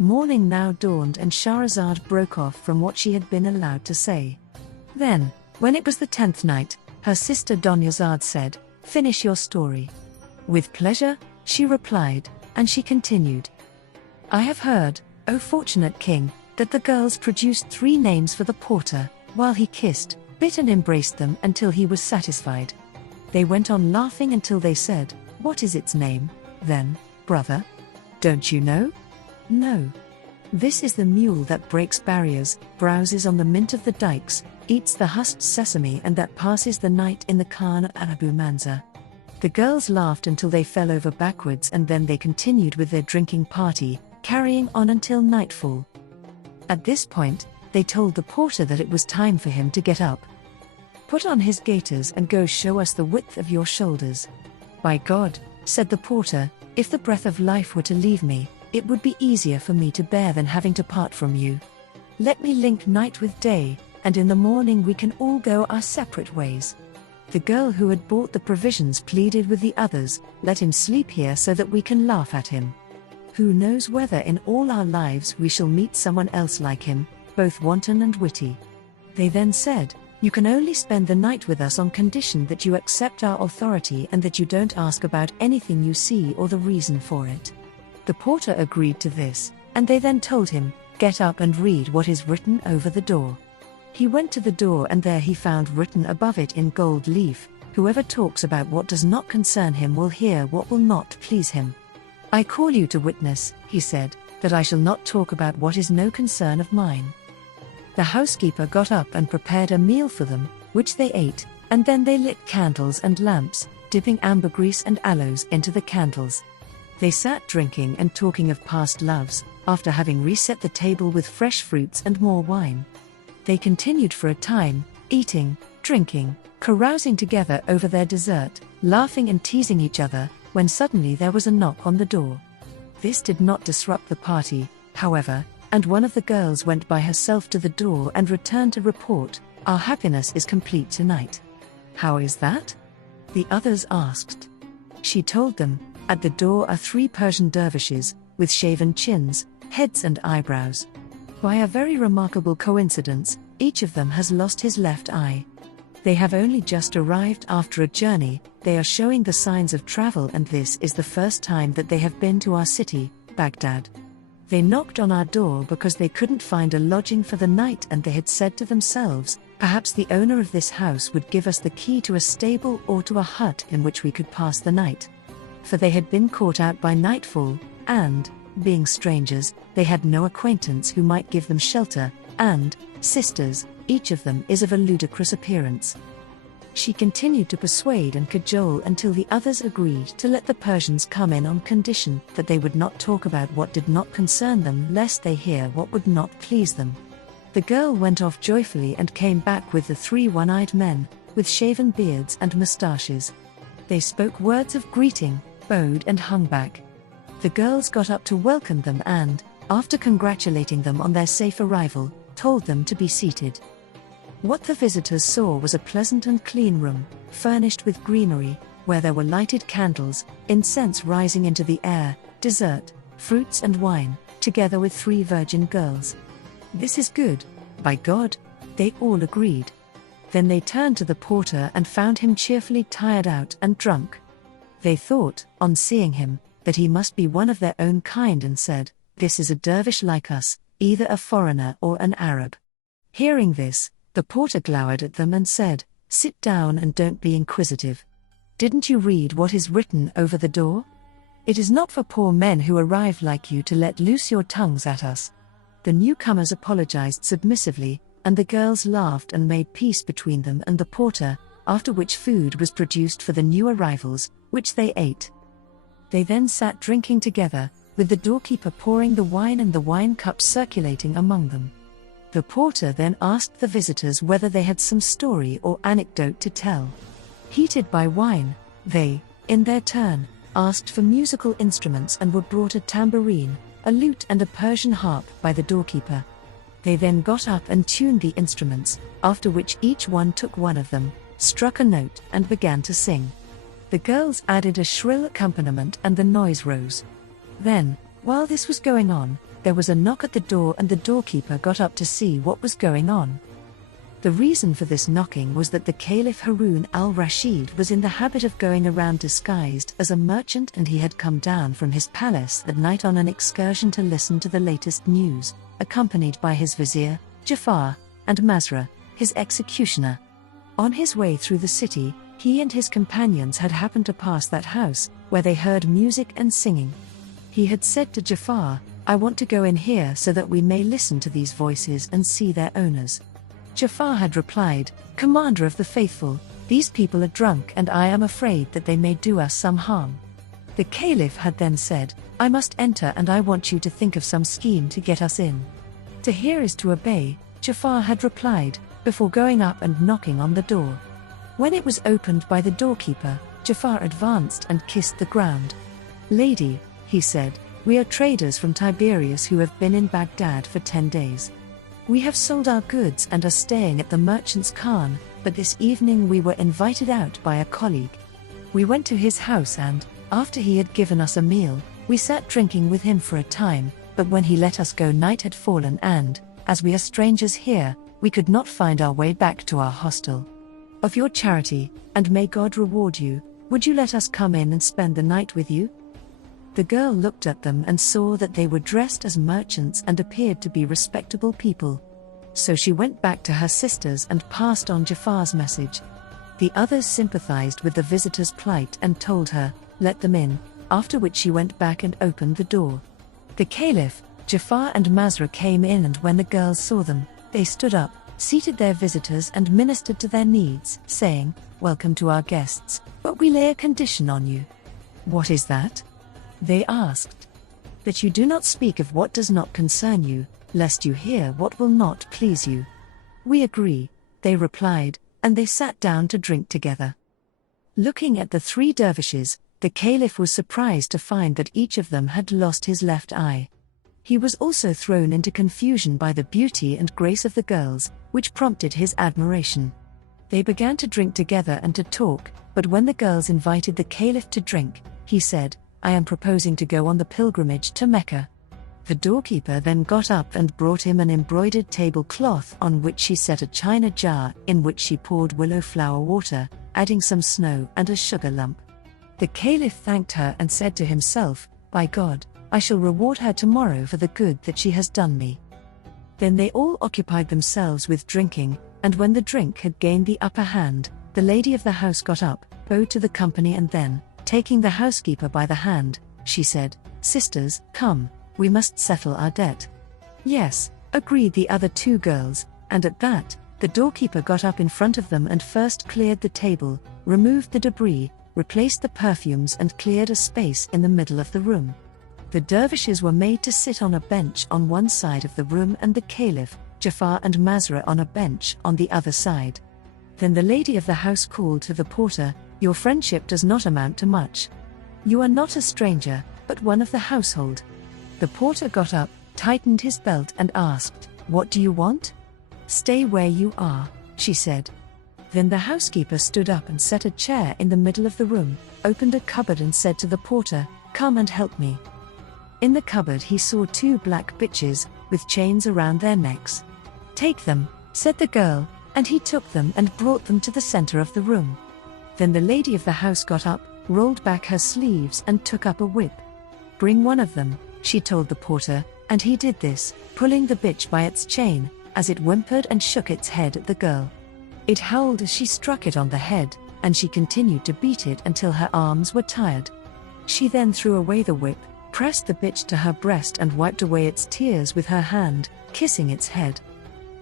Morning now dawned and Shahrazaad broke off from what she had been allowed to say. Then, when it was the 10th night, her sister Donyazaad said, "Finish your story." "With pleasure," she replied, and she continued. "I have heard, O fortunate king, that the girls produced 3 names for the porter, while he kissed, bit and embraced them until he was satisfied. They went on laughing until they said, 'What is its name, then, brother? Don't you know?' 'No. This is the mule that breaks barriers, browses on the mint of the dykes, eats the husked sesame and that passes the night in the Khan of Abu Mansur.' The girls laughed until they fell over backwards and then they continued with their drinking party, carrying on until nightfall. At this point, they told the porter that it was time for him to get up. 'Put on his gaiters and go show us the width of your shoulders.' 'By God,' said the porter, 'if the breath of life were to leave me, it would be easier for me to bear than having to part from you. Let me link night with day, and in the morning we can all go our separate ways.' The girl who had bought the provisions pleaded with the others, 'Let him sleep here so that we can laugh at him. Who knows whether in all our lives we shall meet someone else like him, both wanton and witty.' They then said, 'You can only spend the night with us on condition that you accept our authority and that you don't ask about anything you see or the reason for it.' The porter agreed to this, and they then told him, 'Get up and read what is written over the door.' He went to the door and there he found written above it in gold leaf, 'Whoever talks about what does not concern him will hear what will not please him.' 'I call you to witness,' he said, 'that I shall not talk about what is no concern of mine.' The housekeeper got up and prepared a meal for them, which they ate, and then they lit candles and lamps, dipping ambergris and aloes into the candles. They sat drinking and talking of past loves, after having reset the table with fresh fruits and more wine. They continued for a time, eating, drinking, carousing together over their dessert, laughing and teasing each other, when suddenly there was a knock on the door. This did not disrupt the party, however, and one of the girls went by herself to the door and returned to report, 'Our happiness is complete tonight.' 'How is that?' the others asked. She told them, 'At the door are 3 Persian dervishes, with shaven chins, heads and eyebrows. By a very remarkable coincidence, each of them has lost his left eye. They have only just arrived after a journey, they are showing the signs of travel and this is the first time that they have been to our city, Baghdad. They knocked on our door because they couldn't find a lodging for the night and they had said to themselves, perhaps the owner of this house would give us the key to a stable or to a hut in which we could pass the night. For they had been caught out by nightfall, and, being strangers, they had no acquaintance who might give them shelter, and, sisters, each of them is of a ludicrous appearance.' She continued to persuade and cajole until the others agreed to let the Persians come in on condition that they would not talk about what did not concern them lest they hear what would not please them. The girl went off joyfully and came back with the 3 one-eyed men, with shaven beards and moustaches. They spoke words of greeting, bowed and hung back. The girls got up to welcome them and, after congratulating them on their safe arrival, told them to be seated. What the visitors saw was a pleasant and clean room, furnished with greenery, where there were lighted candles, incense rising into the air, dessert, fruits and wine, together with 3 virgin girls. 'This is good, by God,' they all agreed. Then they turned to the porter and found him cheerfully tired out and drunk. They thought, on seeing him, that he must be one of their own kind and said, 'This is a dervish like us, either a foreigner or an Arab.' Hearing this, the porter glowered at them and said, 'Sit down and don't be inquisitive. Didn't you read what is written over the door? It is not for poor men who arrive like you to let loose your tongues at us.' The newcomers apologized submissively, and the girls laughed and made peace between them and the porter, after which food was produced for the new arrivals, which they ate. They then sat drinking together, with the doorkeeper pouring the wine and the wine cups circulating among them. The porter then asked the visitors whether they had some story or anecdote to tell. Heated by wine, they, in their turn, asked for musical instruments and were brought a tambourine, a lute and a Persian harp by the doorkeeper. They then got up and tuned the instruments, after which each one took one of them, struck a note and began to sing. The girls added a shrill accompaniment and the noise rose. Then, while this was going on, there was a knock at the door and the doorkeeper got up to see what was going on. The reason for this knocking was that the Caliph Harun al-Rashid was in the habit of going around disguised as a merchant, and he had come down from his palace that night on an excursion to listen to the latest news, accompanied by his vizier, Jafar, and Masra, his executioner. On his way through the city, he and his companions had happened to pass that house, where they heard music and singing. He had said to Jafar, "I want to go in here so that we may listen to these voices and see their owners." Jafar had replied, "Commander of the faithful, these people are drunk and I am afraid that they may do us some harm." The Caliph had then said, "I must enter and I want you to think of some scheme to get us in." "To hear is to obey," Jafar had replied, before going up and knocking on the door. When it was opened by the doorkeeper, Jafar advanced and kissed the ground. "Lady," he said, "we are traders from Tiberias who have been in Baghdad for 10 days. We have sold our goods and are staying at the merchant's khan, but this evening we were invited out by a colleague. We went to his house and, after he had given us a meal, we sat drinking with him for a time, but when he let us go night had fallen and, as we are strangers here, we could not find our way back to our hostel. Of your charity, and may God reward you, would you let us come in and spend the night with you?" The girl looked at them and saw that they were dressed as merchants and appeared to be respectable people. So she went back to her sisters and passed on Jafar's message. The others sympathized with the visitor's plight and told her, "Let them in," after which she went back and opened the door. The Caliph, Jafar and Masra came in, and when the girls saw them, they stood up, seated their visitors and ministered to their needs, saying, "Welcome to our guests, but we lay a condition on you." "What is that?" they asked. "That you do not speak of what does not concern you, lest you hear what will not please you." "We agree," they replied, and they sat down to drink together. Looking at the 3 dervishes, the Caliph was surprised to find that each of them had lost his left eye. He was also thrown into confusion by the beauty and grace of the girls, which prompted his admiration. They began to drink together and to talk, but when the girls invited the Caliph to drink, he said, "I am proposing to go on the pilgrimage to Mecca." The doorkeeper then got up and brought him an embroidered tablecloth on which she set a china jar in which she poured willow flower water, adding some snow and a sugar lump. The Caliph thanked her and said to himself, "By God, I shall reward her tomorrow for the good that she has done me." Then they all occupied themselves with drinking, and when the drink had gained the upper hand, the lady of the house got up, bowed to the company, and then, taking the housekeeper by the hand, she said, "Sisters, come, we must settle our debt." "Yes," agreed the other 2 girls, and at that, the doorkeeper got up in front of them and first cleared the table, removed the debris, replaced the perfumes and cleared a space in the middle of the room. The dervishes were made to sit on a bench on one side of the room and the Caliph, Jafar and Masra on a bench on the other side. Then the lady of the house called to the porter, "Your friendship does not amount to much. You are not a stranger, but one of the household." The porter got up, tightened his belt and asked, "What do you want?" "Stay where you are," she said. Then the housekeeper stood up and set a chair in the middle of the room, opened a cupboard and said to the porter, "Come and help me." In the cupboard he saw 2 black bitches, with chains around their necks. "Take them," said the girl, and he took them and brought them to the center of the room. Then the lady of the house got up, rolled back her sleeves and took up a whip. "Bring one of them," she told the porter, and he did this, pulling the bitch by its chain, as it whimpered and shook its head at the girl. It howled as she struck it on the head, and she continued to beat it until her arms were tired. She then threw away the whip, pressed the bitch to her breast and wiped away its tears with her hand, kissing its head.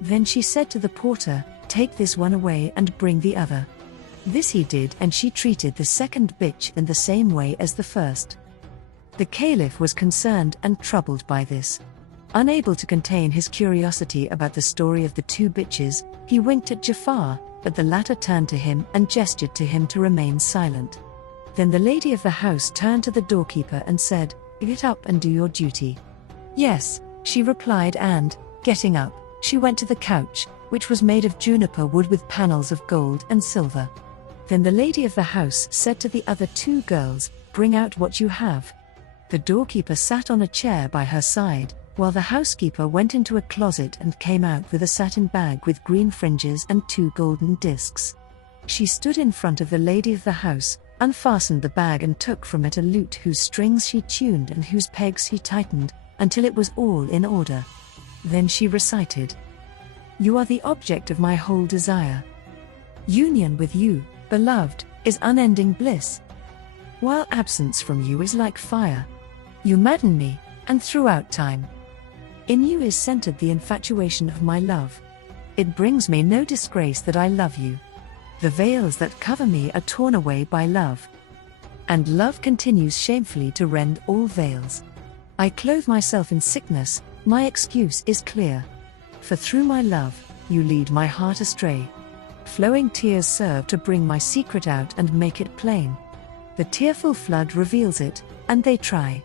Then she said to the porter, "Take this one away and bring the other." This he did, and she treated the second bitch in the same way as the first. The Caliph was concerned and troubled by this. Unable to contain his curiosity about the story of the 2 bitches, he winked at Jafar, but the latter turned to him and gestured to him to remain silent. Then the lady of the house turned to the doorkeeper and said, "Get up and do your duty." "Yes," she replied, and, getting up, she went to the couch, which was made of juniper wood with panels of gold and silver. Then the lady of the house said to the other 2 girls, "Bring out what you have." The doorkeeper sat on a chair by her side, while the housekeeper went into a closet and came out with a satin bag with green fringes and 2 golden discs. She stood in front of the lady of the house, unfastened the bag and took from it a lute whose strings she tuned and whose pegs she tightened, until it was all in order. Then she recited, "You are the object of my whole desire. Union with you, beloved, is unending bliss. While absence from you is like fire. You madden me, and throughout time. In you is centered the infatuation of my love. It brings me no disgrace that I love you. The veils that cover me are torn away by love. And love continues shamefully to rend all veils. I clothe myself in sickness, my excuse is clear. For through my love, you lead my heart astray. Flowing tears serve to bring my secret out and make it plain. The tearful flood reveals it, and they try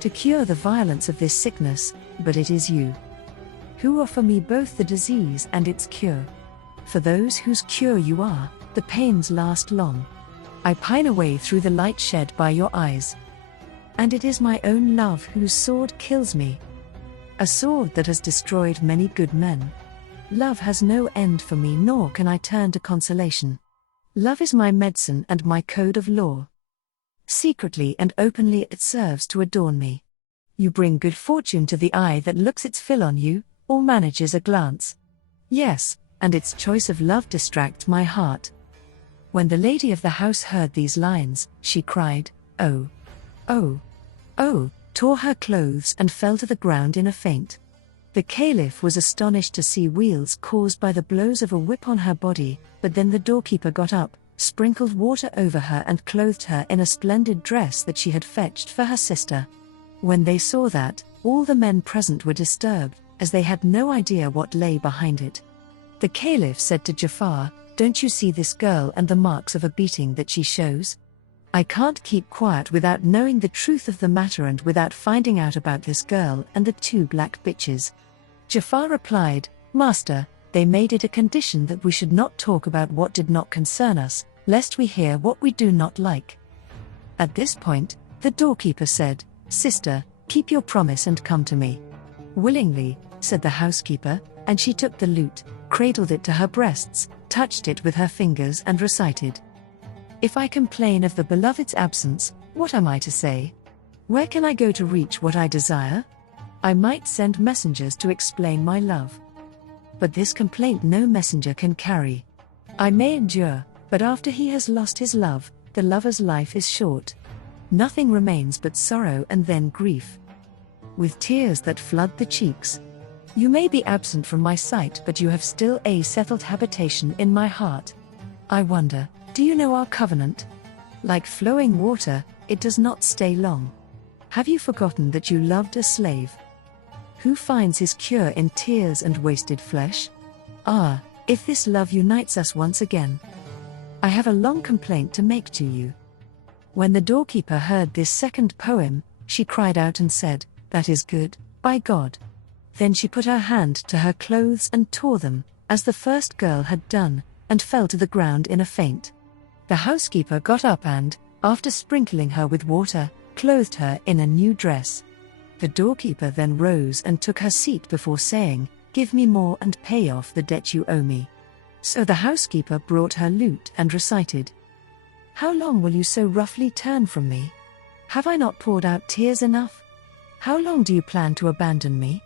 to cure the violence of this sickness, but it is you who offer me both the disease and its cure. For those whose cure you are, the pains last long. I pine away through the light shed by your eyes. And it is my own love whose sword kills me. A sword that has destroyed many good men. Love has no end for me, nor can I turn to consolation. Love is my medicine and my code of law. Secretly and openly it serves to adorn me. You bring good fortune to the eye that looks its fill on you, or manages a glance. Yes, and its choice of love distracts my heart." When the lady of the house heard these lines, she cried, "Oh! Oh! Oh!" tore her clothes and fell to the ground in a faint. The caliph was astonished to see weals caused by the blows of a whip on her body, but then the doorkeeper got up, sprinkled water over her and clothed her in a splendid dress that she had fetched for her sister. When they saw that, all the men present were disturbed, as they had no idea what lay behind it. The caliph said to Jafar, "Don't you see this girl and the marks of a beating that she shows? I can't keep quiet without knowing the truth of the matter and without finding out about this girl and the 2 black bitches." Jafar replied, "Master, they made it a condition that we should not talk about what did not concern us, lest we hear what we do not like." At this point, the doorkeeper said, "Sister, keep your promise and come to me." "Willingly," said the housekeeper, and she took the lute, cradled it to her breasts, touched it with her fingers and recited, "If I complain of the beloved's absence, what am I to say? Where can I go to reach what I desire? I might send messengers to explain my love. But this complaint no messenger can carry. I may endure, but after he has lost his love, the lover's life is short. Nothing remains but sorrow and then grief. With tears that flood the cheeks. You may be absent from my sight, but you have still a settled habitation in my heart. I wonder, do you know our covenant? Like flowing water, it does not stay long. Have you forgotten that you loved a slave? Who finds his cure in tears and wasted flesh? Ah, if this love unites us once again. I have a long complaint to make to you." When the doorkeeper heard this second poem, she cried out and said, "That is good, by God." Then she put her hand to her clothes and tore them, as the first girl had done, and fell to the ground in a faint. The housekeeper got up and, after sprinkling her with water, clothed her in a new dress. The doorkeeper then rose and took her seat before saying, "Give me more and pay off the debt you owe me." So the housekeeper brought her lute and recited, "How long will you so roughly turn from me? Have I not poured out tears enough? How long do you plan to abandon me?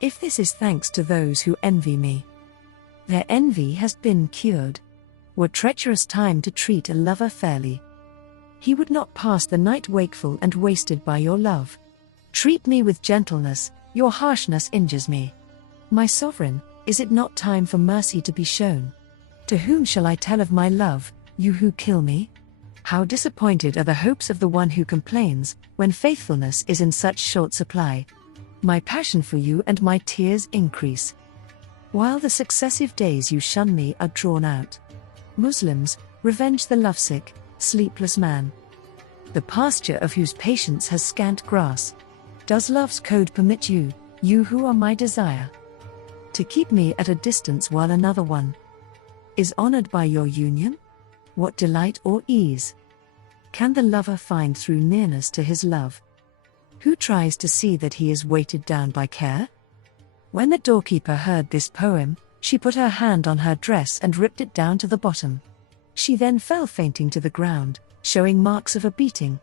If this is thanks to those who envy me, their envy has been cured. Were treacherous time to treat a lover fairly, he would not pass the night wakeful and wasted by your love. Treat me with gentleness, your harshness injures me. My sovereign, is it not time for mercy to be shown? To whom shall I tell of my love, you who kill me? How disappointed are the hopes of the one who complains, when faithfulness is in such short supply. My passion for you and my tears increase, while the successive days you shun me are drawn out. Muslims, revenge the lovesick, sleepless man, the pasture of whose patience has scant grass. Does love's code permit you, you who are my desire, to keep me at a distance while another one is honored by your union? What delight or ease can the lover find through nearness to his love? Who tries to see that he is weighted down by care? When the doorkeeper heard this poem, she put her hand on her dress and ripped it down to the bottom. She then fell fainting to the ground, showing marks of a beating.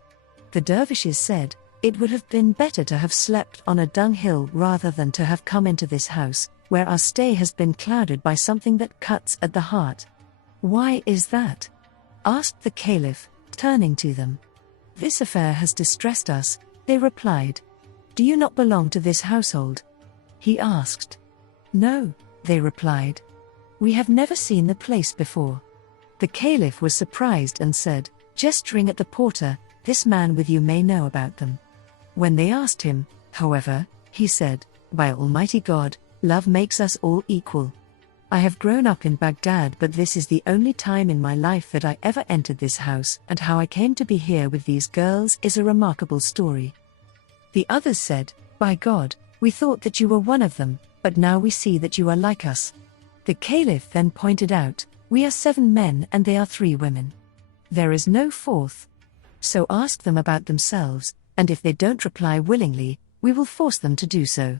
The dervishes said, "It would have been better to have slept on a dunghill rather than to have come into this house, where our stay has been clouded by something that cuts at the heart." "Why is that?" asked the caliph, turning to them. "This affair has distressed us," they replied. "Do you not belong to this household?" he asked. "No," they replied. "We have never seen the place before." The caliph was surprised and said, gesturing at the porter, "This man with you may know about them." When they asked him, however, he said, "By Almighty God, love makes us all equal. I have grown up in Baghdad, but this is the only time in my life that I ever entered this house, and how I came to be here with these girls is a remarkable story." The others said, "By God, we thought that you were one of them, but now we see that you are like us." The caliph then pointed out, "We are 7 men and they are 3 women. There is no fourth. So ask them about themselves, and if they don't reply willingly, we will force them to do so."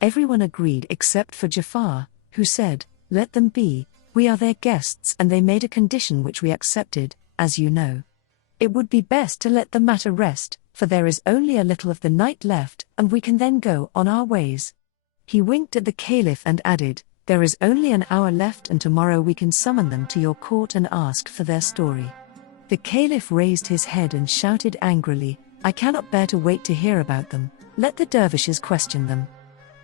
Everyone agreed except for Jafar, who said, "Let them be, we are their guests and they made a condition which we accepted, as you know. It would be best to let the matter rest, for there is only a little of the night left and we can then go on our ways." He winked at the caliph and added, "There is only an hour left and tomorrow we can summon them to your court and ask for their story." The caliph raised his head and shouted angrily, "I cannot bear to wait to hear about them, let the dervishes question them."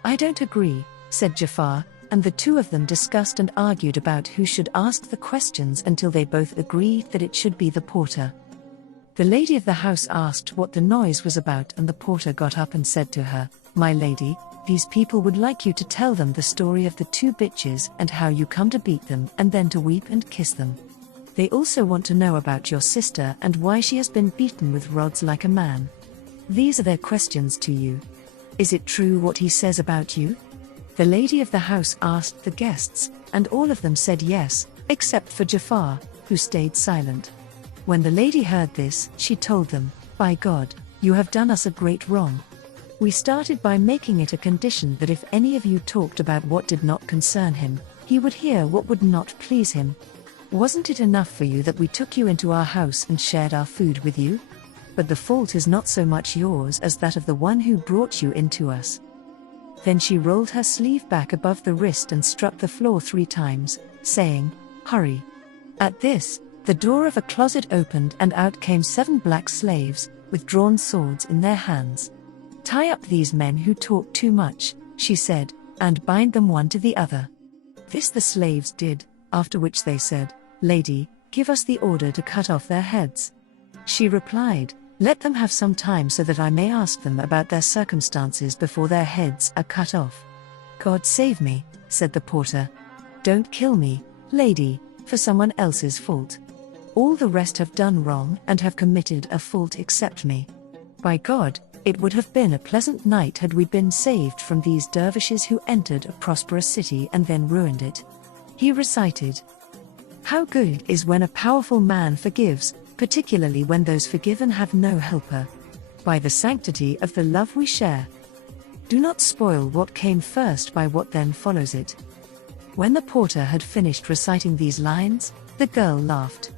"I don't agree," said Jafar, and the 2 of them discussed and argued about who should ask the questions until they both agreed that it should be the porter. The lady of the house asked what the noise was about, and the porter got up and said to her, "My lady, these people would like you to tell them the story of the 2 bitches and how you come to beat them and then to weep and kiss them. They also want to know about your sister and why she has been beaten with rods like a man. These are their questions to you. Is it true what he says about you?" The lady of the house asked the guests, and all of them said yes, except for Jafar, who stayed silent. When the lady heard this, she told them, "By God, you have done us a great wrong. We started by making it a condition that if any of you talked about what did not concern him, he would hear what would not please him. Wasn't it enough for you that we took you into our house and shared our food with you? But the fault is not so much yours as that of the one who brought you into us." Then she rolled her sleeve back above the wrist and struck the floor 3 times, saying, "Hurry." At this, the door of a closet opened and out came 7 black slaves, with drawn swords in their hands. "Tie up these men who talk too much," she said, "and bind them one to the other." This the slaves did, after which they said, "Lady, give us the order to cut off their heads." She replied, "Let them have some time so that I may ask them about their circumstances before their heads are cut off." "God save me," said the porter. "Don't kill me, lady, for someone else's fault. All the rest have done wrong and have committed a fault except me. By God, it would have been a pleasant night had we been saved from these dervishes who entered a prosperous city and then ruined it." He recited, "How good is when a powerful man forgives, particularly when those forgiven have no helper. By the sanctity of the love we share. Do not spoil what came first by what then follows it." When the porter had finished reciting these lines, the girl laughed.